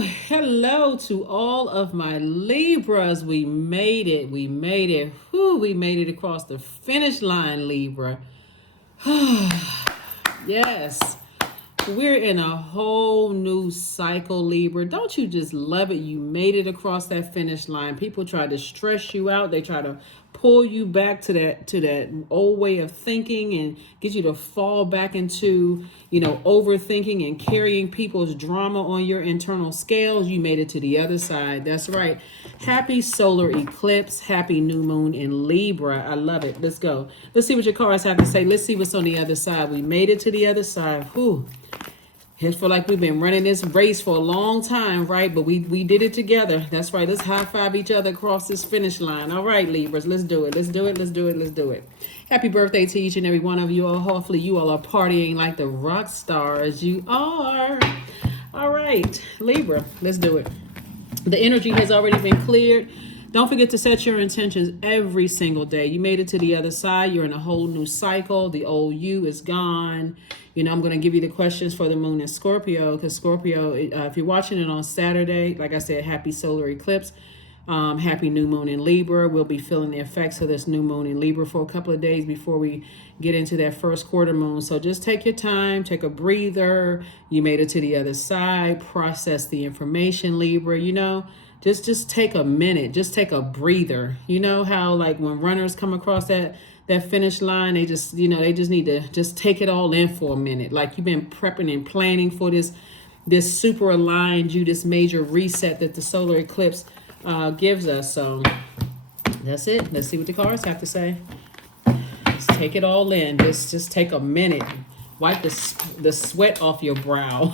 Hello to all of my Libras. We made it. We made it. Whew, we made it across the finish line, Libra. Yes. We're in a whole new cycle, Libra. Don't you just love it? You made it across that finish line. People try to stress you out. They try to pull you back to that old way of thinking and get you to fall back into, overthinking and carrying people's drama on your internal scales. You made it to the other side. That's right. Happy solar eclipse. Happy new moon in Libra. I love it. Let's go. Let's see what your cards have to say. Let's see what's on the other side. We made it to the other side. Whew. It feel like we've been running this race for a long time, right? But we did it together. That's right. Let's high five each other across this finish line. All right, Libras, let's do it. Let's do it. Let's do it. Let's do it. Happy birthday to each and every one of you all. Hopefully you all are partying like the rock stars you are. All right, Libra, let's do it. The energy has already been cleared. Don't forget to set your intentions every single day. You made it to the other side. You're in a whole new cycle. The old you is gone. I'm going to give you the questions for the moon in Scorpio, because Scorpio, if you're watching it on Saturday, like I said, happy solar eclipse, happy new moon in Libra. We'll be feeling the effects of this new moon in Libra for a couple of days before we get into that first quarter moon. So just take your time, take a breather. You made it to the other side. Process the information, Libra. Just take a minute, just take a breather. You know how like when runners come across that finish line, they just need to just take it all in for a minute. Like you've been prepping and planning for this super aligned you, this major reset that the solar eclipse gives us. So that's it. Let's see what the cards have to say. Just take it all in. Just take a minute. Wipe the sweat off your brow.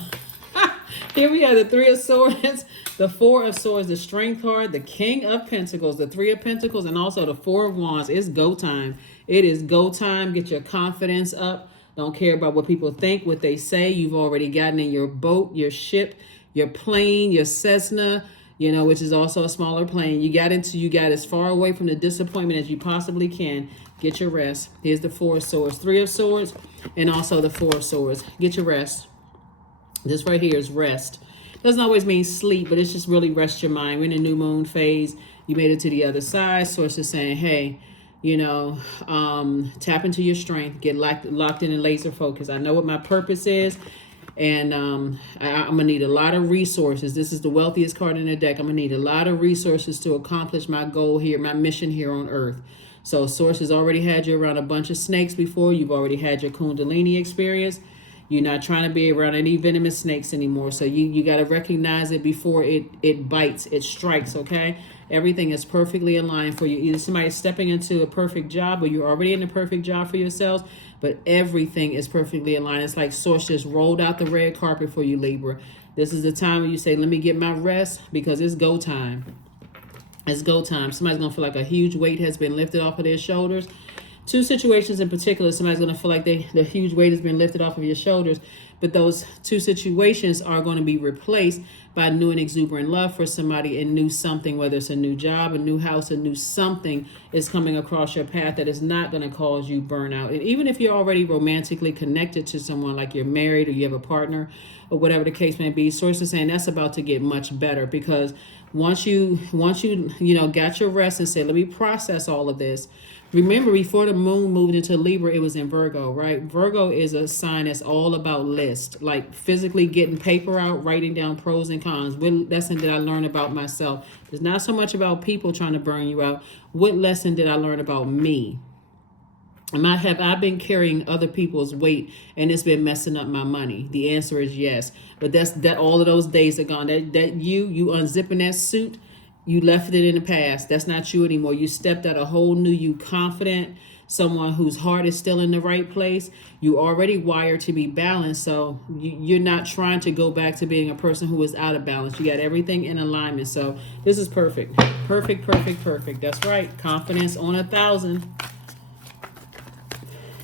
Here we have the Three of Swords, the Four of Swords, the Strength card, the King of Pentacles, the Three of Pentacles, and also the Four of Wands. It's go time. It is go time. Get your confidence up. Don't care about what people think, what they say. You've already gotten in your boat, your ship, your plane, your Cessna, which is also a smaller plane. You got as far away from the disappointment as you possibly can. Get your rest. Here's the Four of Swords, Three of Swords, and also the Four of Swords. Get your rest. This right here is rest. Doesn't always mean sleep, but it's just really rest your mind. We're in a new moon phase. You made it to the other side. Source is saying, hey, tap into your strength. Get locked in and laser focus. I know what my purpose is, and I'm going to need a lot of resources. This is the wealthiest card in the deck. I'm going to need a lot of resources to accomplish my goal here, my mission here on Earth. So Source has already had you around a bunch of snakes before. You've already had your Kundalini experience. You're not trying to be around any venomous snakes anymore. So you got to recognize it before it bites, it strikes, okay? Everything is perfectly aligned for you. Either somebody's stepping into a perfect job or you're already in a perfect job for yourselves, but everything is perfectly aligned. It's like Source just rolled out the red carpet for you, Libra. This is the time when you say, let me get my rest, because it's go time. It's go time. Somebody's going to feel like a huge weight has been lifted off of their shoulders. Two situations in particular, somebody's going to feel like the huge weight has been lifted off of your shoulders, but those two situations are going to be replaced by new and exuberant love for somebody and new something, whether it's a new job, a new house, a new something is coming across your path that is not going to cause you burnout. And even if you're already romantically connected to someone, like you're married or you have a partner or whatever the case may be, Source is saying that's about to get much better, because once you got your rest and said, let me process all of this. Remember, before the moon moved into Libra, it was in Virgo, right? Virgo is a sign that's all about list, like physically getting paper out, writing down pros and cons. What lesson did I learn about myself? It's not so much about people trying to burn you out. What lesson did I learn about me? Have I been carrying other people's weight and it's been messing up my money? The answer is yes. But that all of those days are gone. That you unzipping that suit, you left it in the past. That's not you anymore. You stepped out a whole new you, confident, someone whose heart is still in the right place. You already wired to be balanced, so you're not trying to go back to being a person who is out of balance. You got everything in alignment. So this is perfect. Perfect, perfect, perfect. That's right. Confidence on 1,000.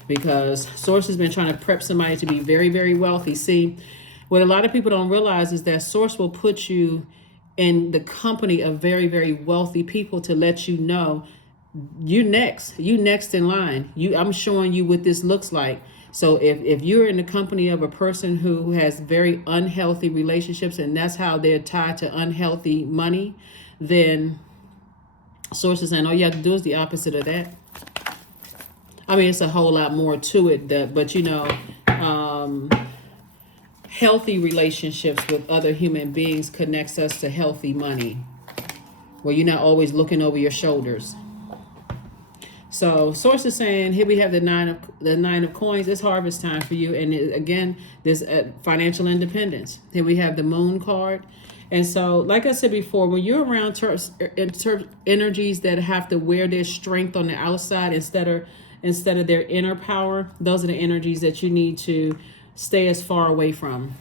Because Source has been trying to prep somebody to be very, very wealthy. See, what a lot of people don't realize is that Source will put you in the company of very, very wealthy people to let you know you next in line. I'm showing you what this looks like. So if you're in the company of a person who has very unhealthy relationships and that's how they're tied to unhealthy money, then sources saying all you have to do is the opposite of that. I mean, it's a whole lot more to it, but healthy relationships with other human beings connects us to healthy money, where you're not always looking over your shoulders. So source is saying here we have the nine of coins. It's harvest time for you, and again, this financial independence. Here we have the moon card, and so like I said before, when you're around energies that have to wear their strength on the outside instead of their inner power, those are the energies that you need to stay as far away from.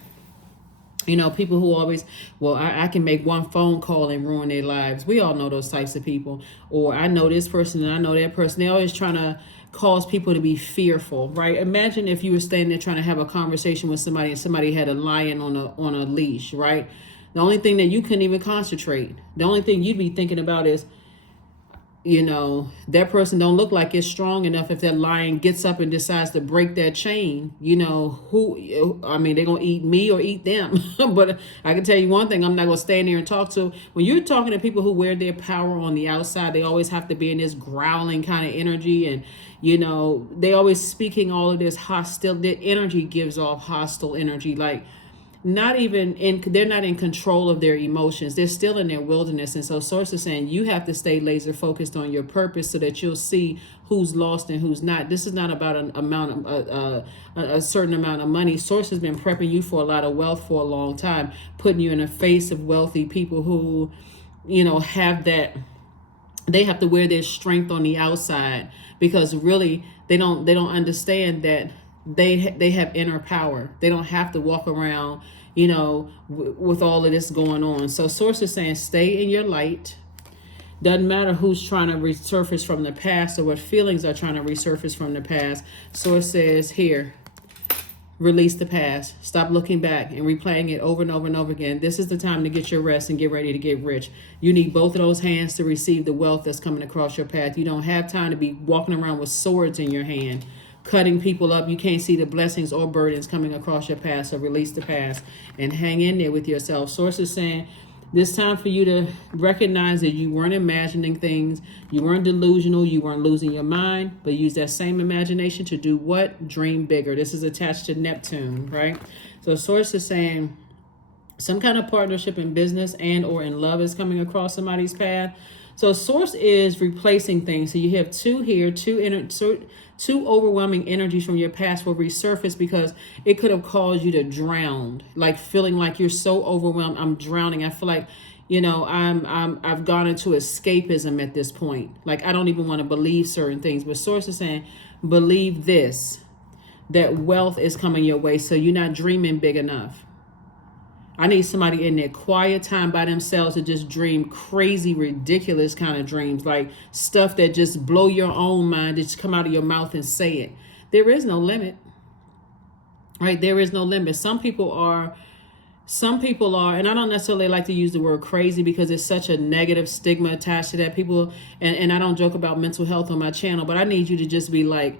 People who always, well, I can make one phone call and ruin their lives. We all know those types of people. Or I know this person and I know that person. They're always trying to cause people to be fearful, right? Imagine if you were standing there trying to have a conversation with somebody and somebody had a lion on a leash, right? The only thing that you couldn't even concentrate. The only thing you'd be thinking about is, that person don't look like it's strong enough. If that lion gets up and decides to break that chain, they're gonna eat me or eat them. But I can tell you one thing, I'm not gonna stand there and talk to. When you're talking to people who wear their power on the outside, they always have to be in this growling kind of energy, and they always speaking all of this hostile. Their energy gives off hostile energy, like they're not in control of their emotions. They're still in their wilderness. And so source is saying you have to stay laser focused on your purpose so that you'll see who's lost and who's not. This is not about a certain amount of money. Source has been prepping you for a lot of wealth for a long time, putting you in the face of wealthy people who, have that. They have to wear their strength on the outside because really they don't understand that they have inner power. They don't have to walk around, with all of this going on. So source is saying stay in your light. Doesn't matter who's trying to resurface from the past or what feelings are trying to resurface from the past. Source says here, release the past. Stop looking back and replaying it over and over and over again. This is the time to get your rest and get ready to get rich. You need both of those hands to receive the wealth that's coming across your path. You don't have time to be walking around with swords in your hand, cutting people up. You can't see the blessings or burdens coming across your path. So release the past and hang in there with yourself. Source is saying this time for you to recognize that you weren't imagining things, you weren't delusional, you weren't losing your mind, but use that same imagination to do what? Dream bigger. This is attached to Neptune, right? So source is saying some kind of partnership in business and or in love is coming across somebody's path. So source is replacing things. So you have two here, two overwhelming energies from your past will resurface because it could have caused you to drown, like feeling like you're so overwhelmed. I'm drowning. I feel like, I've gone into escapism at this point. Like I don't even want to believe certain things. But source is saying, believe this, that wealth is coming your way. So you're not dreaming big enough. I need somebody in their quiet time by themselves to just dream crazy, ridiculous kind of dreams, like stuff that just blow your own mind, just come out of your mouth and say it. There is no limit, right? There is no limit. Some people are, and I don't necessarily like to use the word crazy because it's such a negative stigma attached to that. People, and I don't joke about mental health on my channel, but I need you to just be like,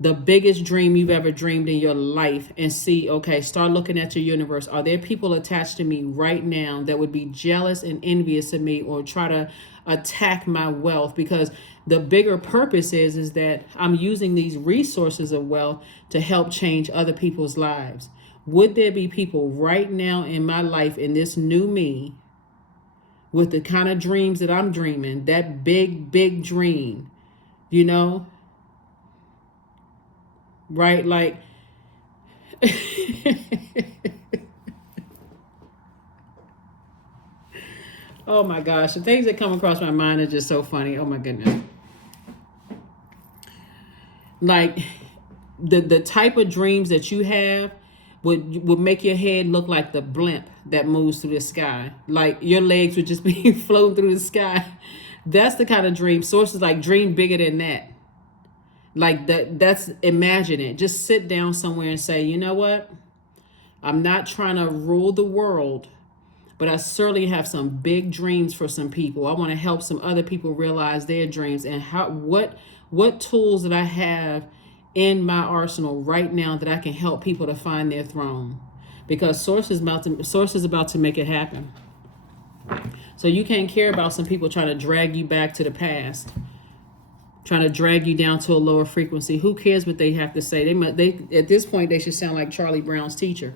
the biggest dream you've ever dreamed in your life and see, okay, start looking at your universe. Are there people attached to me right now that would be jealous and envious of me or try to attack my wealth? Because the bigger purpose is that I'm using these resources of wealth to help change other people's lives. Would there be people right now in my life, in this new me, with the kind of dreams that I'm dreaming, that big, big dream, right? Like, oh my gosh, the things that come across my mind are just so funny. Oh my goodness. Like the type of dreams that you have would make your head look like the blimp that moves through the sky. Like your legs would just be floating through the sky. That's the kind of dream. Sources like dream bigger than that. Like that's imagine it. Just sit down somewhere and say, you know what? I'm not trying to rule the world, but I certainly have some big dreams for some people. I want to help some other people realize their dreams and what tools that I have in my arsenal right now that I can help people to find their throne, because source is about to make it happen. So you can't care about some people trying to drag you back to the past, trying to drag you down to a lower frequency. Who cares what they have to say? They at this point they should sound like Charlie Brown's teacher.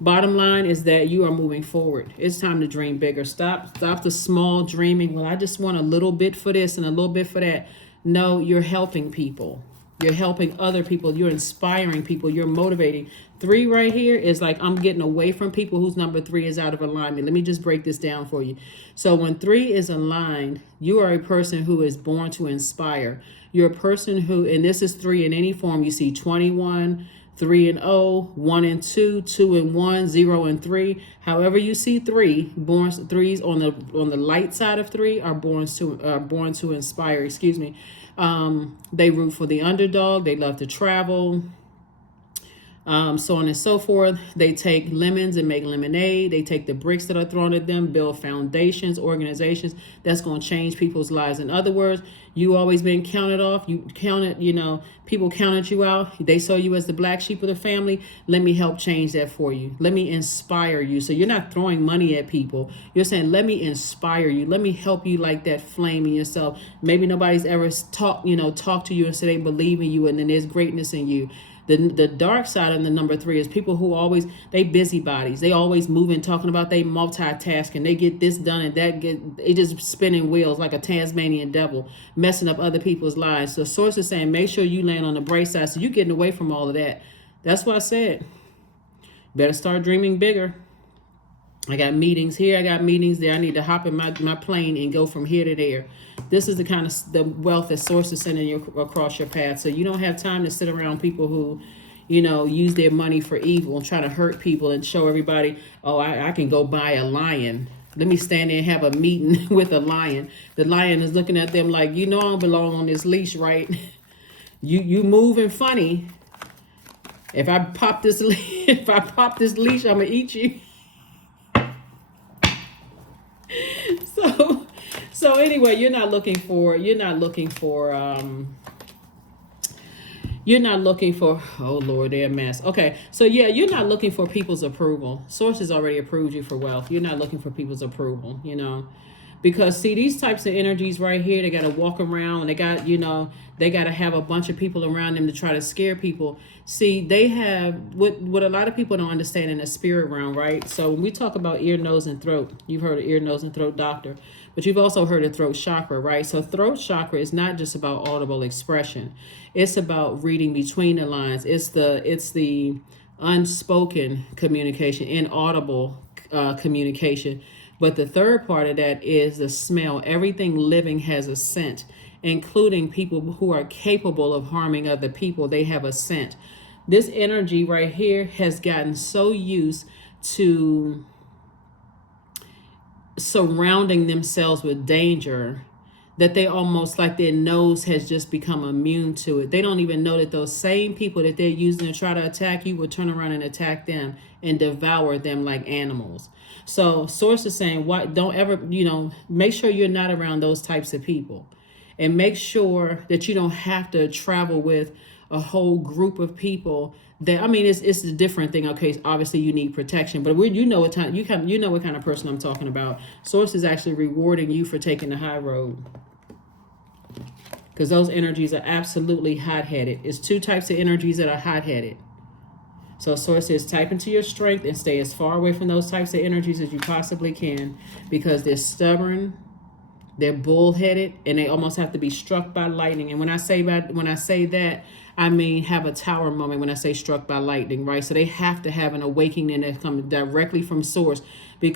Bottom line is that you are moving forward. It's time to dream bigger. Stop the small dreaming. Well, I just want a little bit for this and a little bit for that. No, you're helping people. You're helping other people. You're inspiring people. You're motivating. 3 right here is like, I'm getting away from people whose number 3 is out of alignment. Let me just break this down for you. So when 3 is aligned, you are a person who is born to inspire. You're a person who, and this is 3 in any form. You see 21, 3 and 0, 1 and 2, 2 and 1, 0 and 3. However you see 3, born 3s on the light side of 3 are born to inspire. Excuse me. They root for the underdog. They love to travel. So on and so forth. They take lemons and make lemonade. They take the bricks that are thrown at them, build foundations, organizations that's going to change people's lives. In other words, you always been counted off. People counted you out. They saw you as the black sheep of the family. Let me help change that for you. Let me inspire you. So you're not throwing money at people. You're saying, let me inspire you. Let me help you light that flame in yourself. Maybe nobody's ever talked to you and said they believe in you and then there's greatness in you. The dark side of the number 3 is people who they busybodies. They always moving, talking about they multitasking. They get this done and that it just spinning wheels like a Tasmanian devil, messing up other people's lives. So source is saying, make sure you land on the bright side. So you're getting away from all of that. That's why I said, better start dreaming bigger. I got meetings here. I got meetings there. I need to hop in my plane and go from here to there. This is the kind of the wealth that source is sending you across your path. So you don't have time to sit around people who, use their money for evil and try to hurt people and show everybody, oh, I can go buy a lion. Let me stand there and have a meeting with a lion. The lion is looking at them like, I don't belong on this leash, right? You moving funny. If I pop this leash, I'm gonna eat you. So anyway, you're not looking for, oh Lord, they're a mess. Okay. So yeah, you're not looking for people's approval. Source has already approved you for wealth. You're not looking for people's approval, because see, these types of energies right here, they got to walk around and they got to have a bunch of people around them to try to scare people. See, they have what a lot of people don't understand in the spirit realm, right? So when we talk about ear, nose, and throat, you've heard of ear, nose, and throat doctor, but you've also heard of throat chakra, right? So throat chakra is not just about audible expression. It's about reading between the lines. It's the unspoken communication, inaudible communication. But the third part of that is the smell. Everything living has a scent, including people who are capable of harming other people. They have a scent. This energy right here has gotten so used to surrounding themselves with danger that they almost like their nose has just become immune to it. They don't even know that those same people that they're using to try to attack you will turn around and attack them and devour them like animals. So source is saying, don't ever, make sure you're not around those types of people, and make sure that you don't have to travel with a whole group of people that, it's a different thing. Okay, obviously you need protection, but what kind of person I'm talking about. Source is actually rewarding you for taking the high road, because those energies are absolutely hot-headed. It's 2 types of energies that are hot-headed. So source says, type into your strength and stay as far away from those types of energies as you possibly can, because they're stubborn, they're bullheaded, and they almost have to be struck by lightning. And when I say that, I mean have a tower moment when I say struck by lightning, right? So they have to have an awakening that comes directly from source, and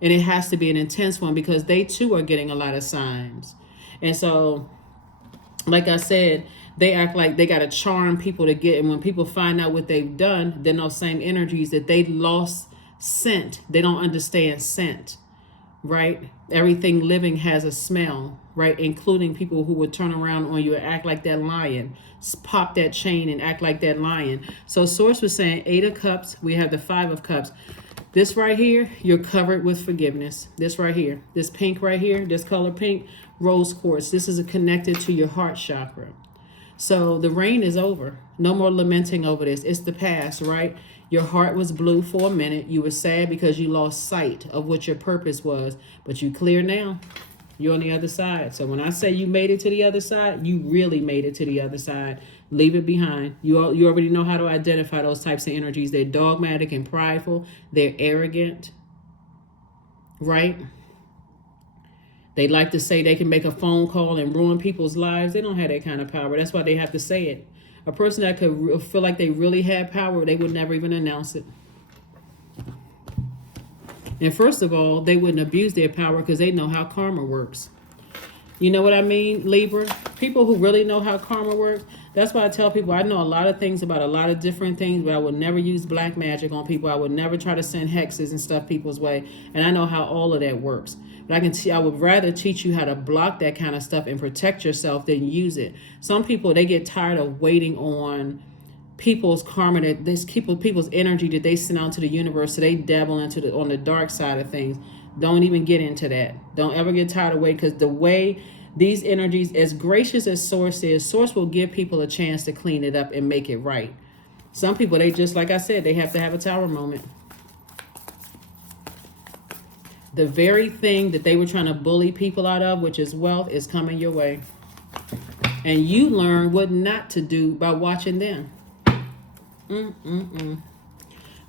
it has to be an intense one, because they too are getting a lot of signs. And so, like I said, they act like they got to charm people to get, and when people find out what they've done, then those same energies that they lost scent, they don't understand scent, right? Everything living has a smell, right? Including people who would turn around on you and act like that lion, pop that chain and act like that lion. So source was saying 8 of cups, we have the 5 of cups. This right here, you're covered with forgiveness. This right here, this pink right here, this color pink, rose quartz. This is connected to your heart chakra. So the rain is over. No more lamenting over this. It's the past, right? Your heart was blue for a minute. You were sad because you lost sight of what your purpose was, but you clear now. You're on the other side. So when I say you made it to the other side, you really made it to the other side. Leave it behind. You already know how to identify those types of energies. They're dogmatic and prideful. They're arrogant, right? They like to say they can make a phone call and ruin people's lives. They don't have that kind of power. That's why they have to say it. A person that could feel like they really had power, they would never even announce it. And first of all, they wouldn't abuse their power because they know how karma works. You know what I mean, Libra? People who really know how karma works. That's why I tell people I know a lot of things about a lot of different things, but I would never use black magic on people. I would never try to send hexes and stuff people's way. And I know how all of that works. But I would rather teach you how to block that kind of stuff and protect yourself than use it. Some people, they get tired of waiting on people's karma, that this people's energy that they send out to the universe, so they dabble into on the dark side of things. Don't even get into that. Don't ever get tired of waiting, because the way these energies, as gracious as Source is, Source will give people a chance to clean it up and make it right. Some people, they just, like I said, they have to have a tower moment. The very thing that they were trying to bully people out of, which is wealth, is coming your way. And you learn what not to do by watching them.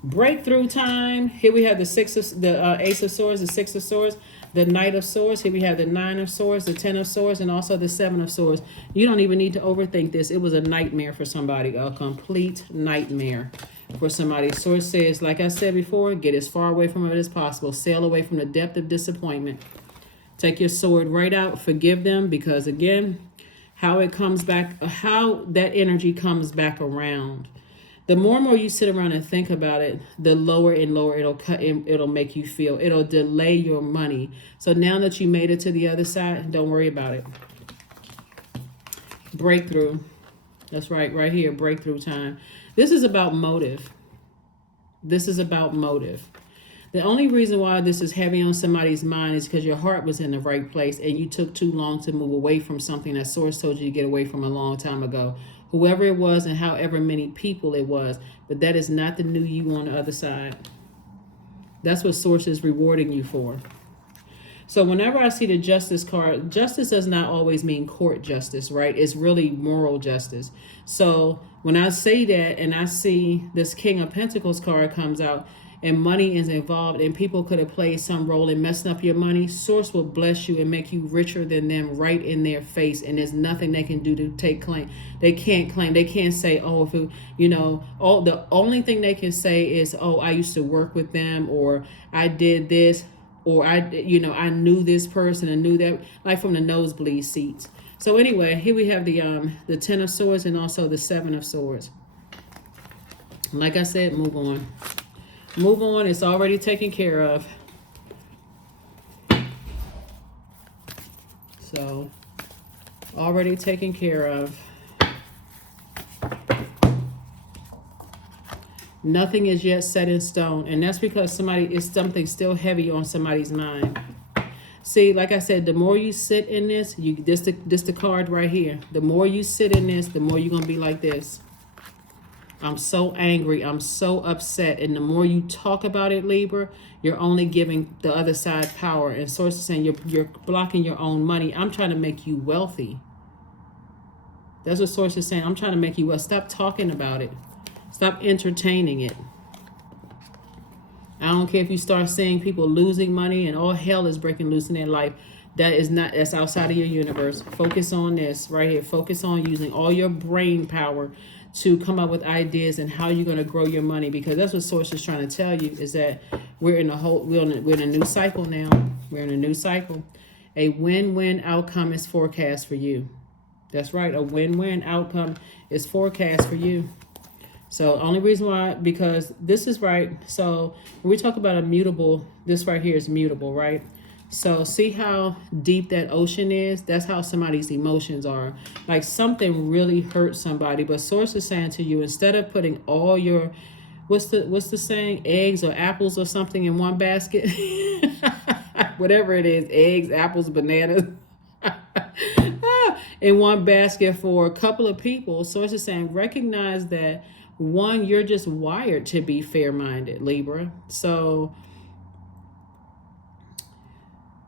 Breakthrough time. Here we have the Ace of Swords, the Six of Swords, the Knight of Swords. Here we have the Nine of Swords, the Ten of Swords, and also the Seven of Swords. You don't even need to overthink this. It was a nightmare for somebody, a complete nightmare for somebody. Source says, like I said before, get as far away from it as possible. Sail away from the depth of disappointment. Take your sword right out. Forgive them, because again, how it comes back, how that energy comes back around. The more and more you sit around and think about it, the lower and lower it'll make you feel. It'll delay your money. So now that you made it to the other side, don't worry about it. Breakthrough. That's right here, breakthrough time. This is about motive. This is about motive. The only reason why this is heavy on somebody's mind is because your heart was in the right place and you took too long to move away from something that Source told you to get away from a long time ago. Whoever it was and however many people it was. But that is not the new you on the other side. That's what Source is rewarding you for. So whenever I see the Justice card, justice does not always mean court justice, right? It's really moral justice. So when I say that and I see this King of Pentacles card comes out, and money is involved and people could have played some role in messing up your money, Source will bless you and make you richer than them right in their face. And there's nothing they can do to take claim. They can't claim. They can't say, oh, if it, the only thing they can say is, oh, I used to work with them, or I did this, or I knew this person and knew that, like from the nosebleed seats. So anyway, here we have the Ten of Swords and also the Seven of Swords. Like I said, move on. Move on. It's already taken care of. So, already taken care of. Nothing is yet set in stone. And that's because something still heavy on somebody's mind. See, like I said, the more you sit in this, this the card right here. The more you sit in this, the more you're going to be like this. I'm so angry. I'm so upset. And the more you talk about it, Libra, you're only giving the other side power. And Source is saying you're blocking your own money. I'm trying to make you wealthy. That's what Source is saying. I'm trying to make you wealthy. Stop talking about it. Stop entertaining it. I don't care if you start seeing people losing money and all hell is breaking loose in their life. That's outside of your universe. Focus on this right here. Focus on using all your brain power to come up with ideas and how you're going to grow your money, because that's what Source is trying to tell you, is that we're in a new cycle now. We're in a new cycle. A win-win outcome is forecast for you. That's right. A win-win outcome is forecast for you. So only reason why, because this is right. So when we talk about a mutable, this right here is mutable, right? So see how deep that ocean is? That's how somebody's emotions are. Like something really hurt somebody, but Source is saying to you, instead of putting all your, what's the saying, eggs or apples or something in one basket, whatever it is, eggs, apples, bananas. in one basket for a couple of people. So it's just saying, recognize that one, you're just wired to be fair-minded, Libra. So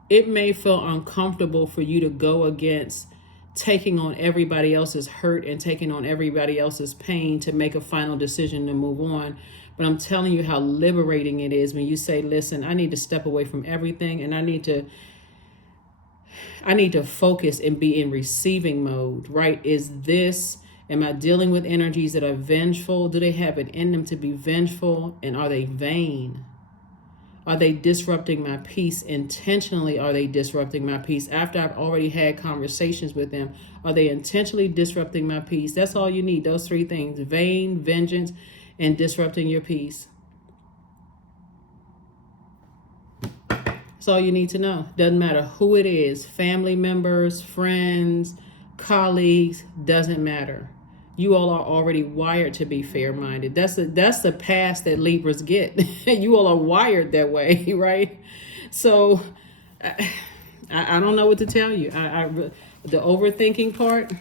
it may feel uncomfortable for you to go against taking on everybody else's hurt and taking on everybody else's pain to make a final decision to move on. But I'm telling you how liberating it is when you say, listen, I need to step away from everything, and I need to focus and be in receiving mode, right? Am I dealing with energies that are vengeful? Do they have it in them to be vengeful? And are they vain? Are they disrupting my peace intentionally? Are they disrupting my peace after I've already had conversations with them? Are they intentionally disrupting my peace? That's all you need. Those three things: vain, vengeance, and disrupting your peace. That's all you need to know. Doesn't matter who it is, family members, friends, colleagues, doesn't matter. You all are already wired to be fair-minded. That's the pass that Libras get. You all are wired that way, right? So I don't know what to tell you. The overthinking part,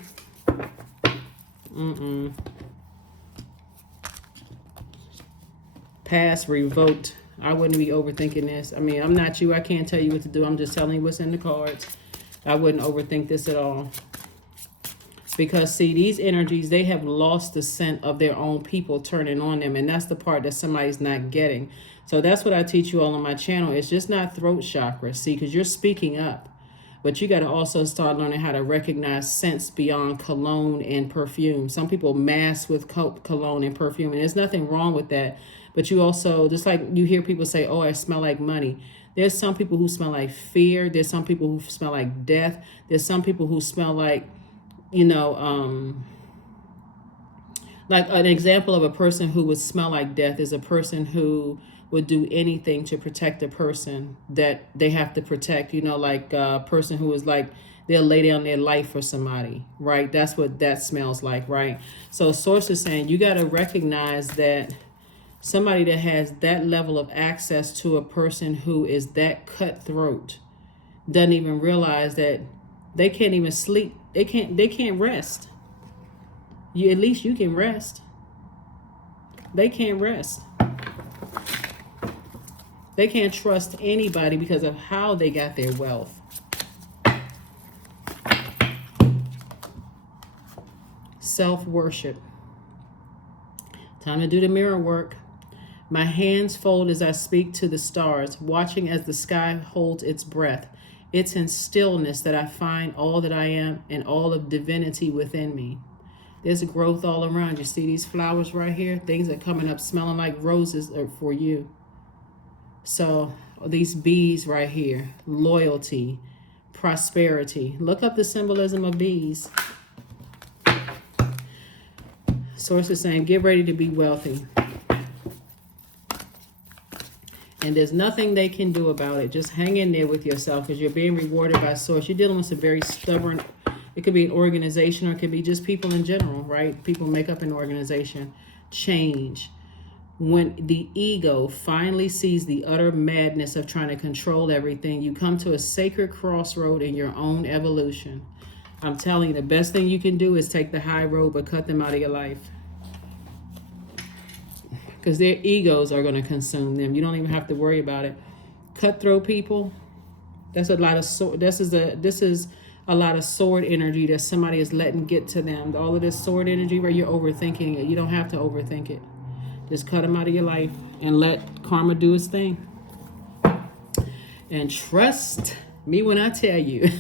pass, revoked. I wouldn't be overthinking this. I mean, I'm not you. I can't tell you what to do. I'm just telling you what's in the cards. I wouldn't overthink this at all. Because, see, these energies, they have lost the scent of their own people turning on them. And that's the part that somebody's not getting. So that's what I teach you all on my channel. It's just not throat chakra, see, because you're speaking up. But you got to also start learning how to recognize scents beyond cologne and perfume. Some people mask with cologne and perfume, and there's nothing wrong with that. But you also, just like you hear people say, oh, I smell like money. There's some people who smell like fear. There's some people who smell like death. There's some people who smell like, like an example of a person who would smell like death is a person who would do anything to protect a person that they have to protect, like a person who is like, they'll lay down their life for somebody, right? That's what that smells like, right? So Source is saying you got to recognize that somebody that has that level of access to a person who is that cutthroat doesn't even realize that they can't even sleep. They can't rest. At least you can rest. They can't rest. They can't trust anybody because of how they got their wealth. Self-worship. Time to do the mirror work. My hands fold as I speak to the stars, watching as the sky holds its breath. It's in stillness that I find all that I am and all of divinity within me. There's growth all around. You see these flowers right here? Things are coming up smelling like roses are for you. So these bees right here, loyalty, prosperity. Look up the symbolism of bees. Source is saying, get ready to be wealthy. And there's nothing they can do about it. Just hang in there with yourself because you're being rewarded by Source. You're dealing with some very stubborn, it could be an organization or it could be just people in general, right? People make up an organization. Change. When the ego finally sees the utter madness of trying to control everything, you come to a sacred crossroad in your own evolution. I'm telling you, the best thing you can do is take the high road, but cut them out of your life. Because their egos are going to consume them. You don't even have to worry about it. Cutthroat people, that's a lot of sword. This is a lot of sword energy that somebody is letting get to them. All of this sword energy where you're overthinking it. You don't have to overthink it. Just cut them out of your life and let karma do its thing. And trust me when I tell you,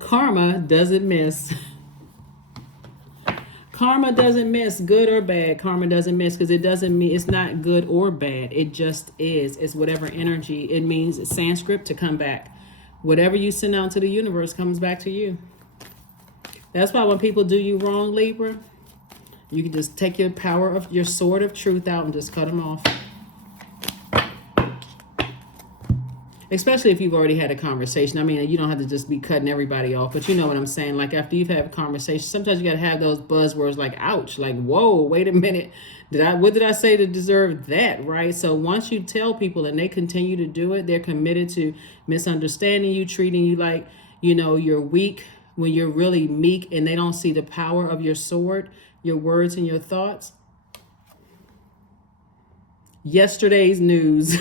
karma doesn't miss. Karma doesn't miss, good or bad. Karma doesn't miss because it doesn't mean it's not good or bad. It just is. It's whatever energy. It means it's Sanskrit to come back. Whatever you send out to the universe comes back to you. That's why when people do you wrong, Libra, you can just take your power of your sword of truth out and just cut them off. Especially if you've already had a conversation. I mean, you don't have to just be cutting everybody off, but you know what I'm saying. Like after you've had a conversation, sometimes you got to have those buzzwords like, ouch, like, whoa, wait a minute. What did I say to deserve that, right? So once you tell people and they continue to do it, they're committed to misunderstanding you, treating you like, you're weak, when you're really meek and they don't see the power of your sword, your words and your thoughts. Yesterday's news.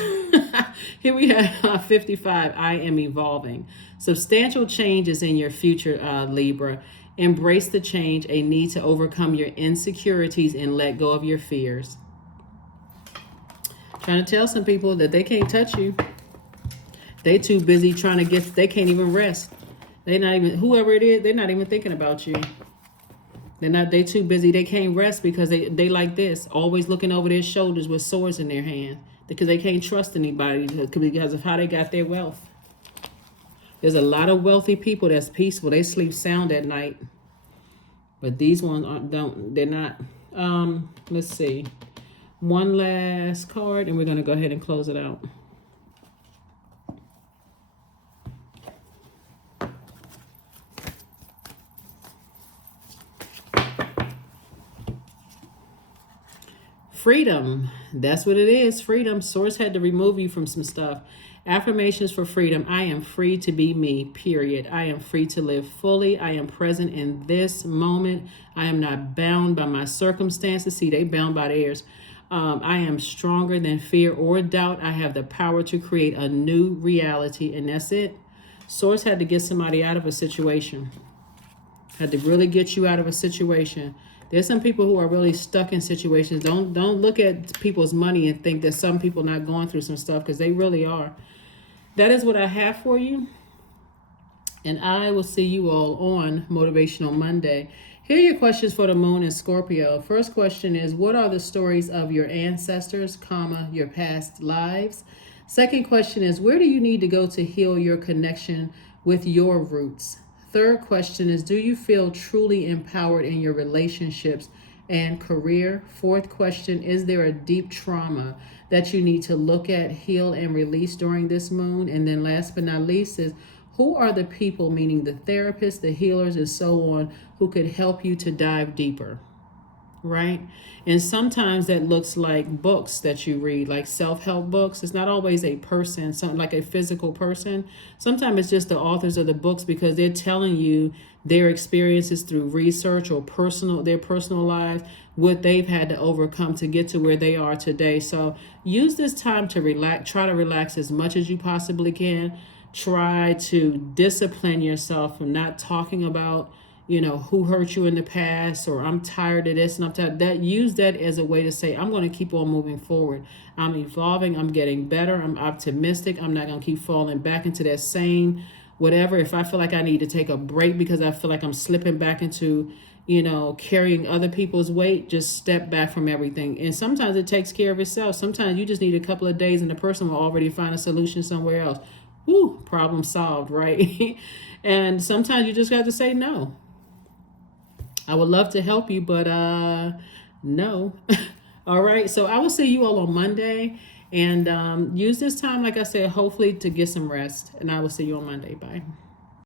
Here we have 55. I am evolving. Substantial changes in your future, Libra. Embrace the change, a need to overcome your insecurities and let go of your fears. Trying to tell some people that they can't touch you. They too busy trying to get, they can't even rest. They're not even, whoever it is, they're not even thinking about you. They too busy. They can't rest because they like this, always looking over their shoulders with swords in their hands because they can't trust anybody because of how they got their wealth. There's a lot of wealthy people that's peaceful. They sleep sound at night. But these ones they're not. Let's see. One last card and we're going to go ahead and close it out. Freedom. That's what it is. Freedom. Source had to remove you from some stuff. Affirmations for freedom. I am free to be me, period. I am free to live fully. I am present in this moment. I am not bound by my circumstances. See, they bound by theirs. I am stronger than fear or doubt. I have the power to create a new reality, and that's it. Source had to get somebody out of a situation. Had to really get you out of a situation. There's some people who are really stuck in situations. Don't look at people's money and think that some people not going through some stuff, because they really are. That is what I have for you. And I will see you all on Motivational Monday. Here are your questions for the moon in Scorpio. First question is, what are the stories of your ancestors, your past lives? Second question is, where do you need to go to heal your connection with your roots? Third question is, do you feel truly empowered in your relationships and career? Fourth question, is there a deep trauma that you need to look at, heal, and release during this moon? And then last but not least is, who are the people, meaning the therapists, the healers, and so on, who could help you to dive deeper? Right? And sometimes that looks like books that you read, like self-help books. It's not always a person, something like a physical person. Sometimes it's just the authors of the books, because they're telling you their experiences through research or their personal lives, what they've had to overcome to get to where they are today. So use this time to relax. Try to relax as much as you possibly can. Try to discipline yourself from not talking about who hurt you in the past, or I'm tired of this and I'm tired of that. Use that as a way to say, I'm going to keep on moving forward. I'm evolving. I'm getting better. I'm optimistic. I'm not going to keep falling back into that same whatever. If I feel like I need to take a break because I feel like I'm slipping back into, carrying other people's weight, just step back from everything. And sometimes it takes care of itself. Sometimes you just need a couple of days and the person will already find a solution somewhere else. Woo, problem solved, right? And sometimes you just got to say no. I would love to help you, but no. All right. So I will see you all on Monday, and use this time, like I said, hopefully to get some rest. And I will see you on Monday. Bye.